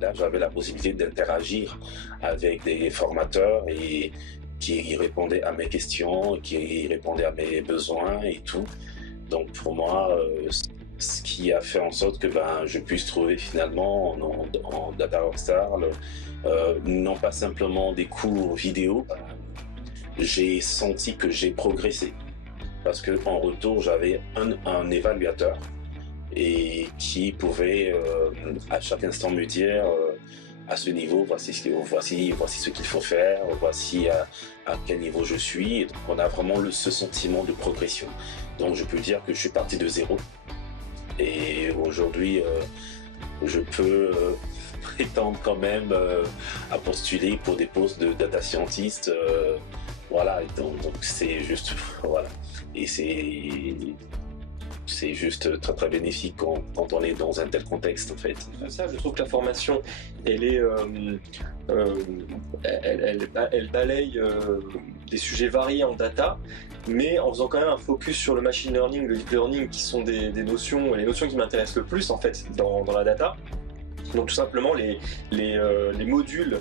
Là, j'avais la possibilité d'interagir avec des formateurs et qui répondaient à mes questions, qui répondaient à mes besoins et tout. Donc pour moi, ce qui a fait en sorte que je puisse trouver finalement en Data Rockstar non pas simplement des cours vidéo, j'ai senti que j'ai progressé parce que en retour j'avais un évaluateur et qui pouvait à chaque instant me dire à ce niveau voici ce qu'il faut faire, voici à quel niveau je suis. Et donc on a vraiment ce sentiment de progression. Donc je peux dire que je suis parti de zéro et aujourd'hui je peux prétendre quand même à postuler pour des postes de data scientist. Voilà, donc c'est juste voilà et c'est juste très très bénéfique quand on est dans un tel contexte en fait. Ça, je trouve que la formation, elle est, elle balaye des sujets variés en data, mais en faisant quand même un focus sur le machine learning, le deep learning, qui sont les notions qui m'intéressent le plus en fait dans la data. Donc tout simplement les modules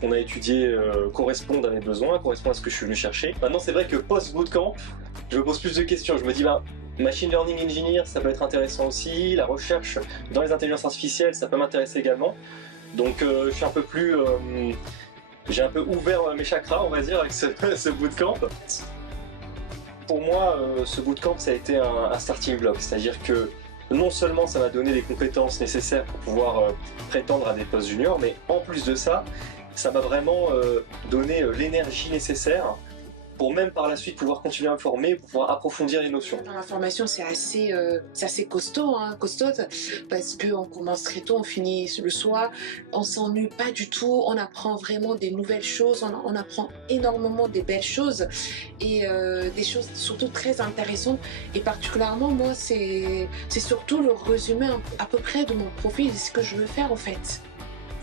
qu'on a étudiés correspondent à mes besoins, correspondent à ce que je suis venu chercher. Maintenant c'est vrai que post-bootcamp, je me pose plus de questions, je me dis machine learning engineer ça peut être intéressant aussi, la recherche dans les intelligences artificielles ça peut m'intéresser également. Donc je suis un peu plus... j'ai un peu ouvert mes chakras on va dire avec ce bootcamp. Pour moi ce bootcamp ça a été un starting block, c'est-à-dire que non seulement ça m'a donné les compétences nécessaires pour pouvoir prétendre à des postes juniors, mais en plus de ça, ça m'a vraiment donné l'énergie nécessaire pour même par la suite pouvoir continuer à me former, pour pouvoir approfondir les notions. Dans la formation, c'est assez costaud, costaud, parce qu'on commence très tôt, on finit le soir, on s'ennuie pas du tout, on apprend vraiment des nouvelles choses, on apprend énormément des belles choses et des choses surtout très intéressantes. Et particulièrement, moi, c'est surtout le résumé à peu près de mon profil, ce que je veux faire en fait.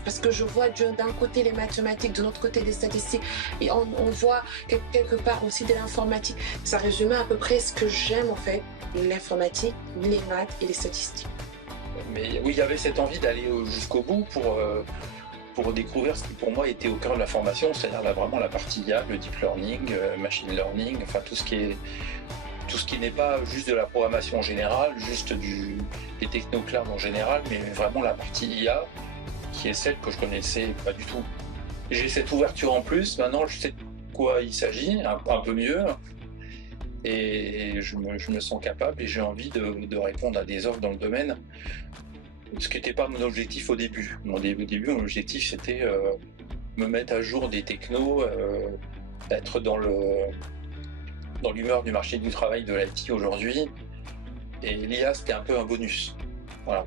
Parce que je vois d'un côté les mathématiques, de l'autre côté les statistiques, et on voit quelque part aussi de l'informatique. Ça résumait à peu près ce que j'aime en fait, l'informatique, les maths et les statistiques. Mais oui, il y avait cette envie d'aller jusqu'au bout pour découvrir ce qui pour moi était au cœur de la formation, c'est-à-dire vraiment la partie IA, le deep learning, machine learning, enfin tout ce qui n'est pas juste de la programmation générale, juste des techno-cloud en général, mais vraiment la partie IA, qui est celle que je connaissais pas du tout. J'ai cette ouverture en plus, maintenant je sais de quoi il s'agit, un peu mieux, et je me sens capable et j'ai envie de répondre à des offres dans le domaine, ce qui n'était pas mon objectif au début. Au début, mon objectif c'était me mettre à jour des technos, être dans l'humeur du marché du travail de l'IT aujourd'hui, et l'IA c'était un peu un bonus. Voilà.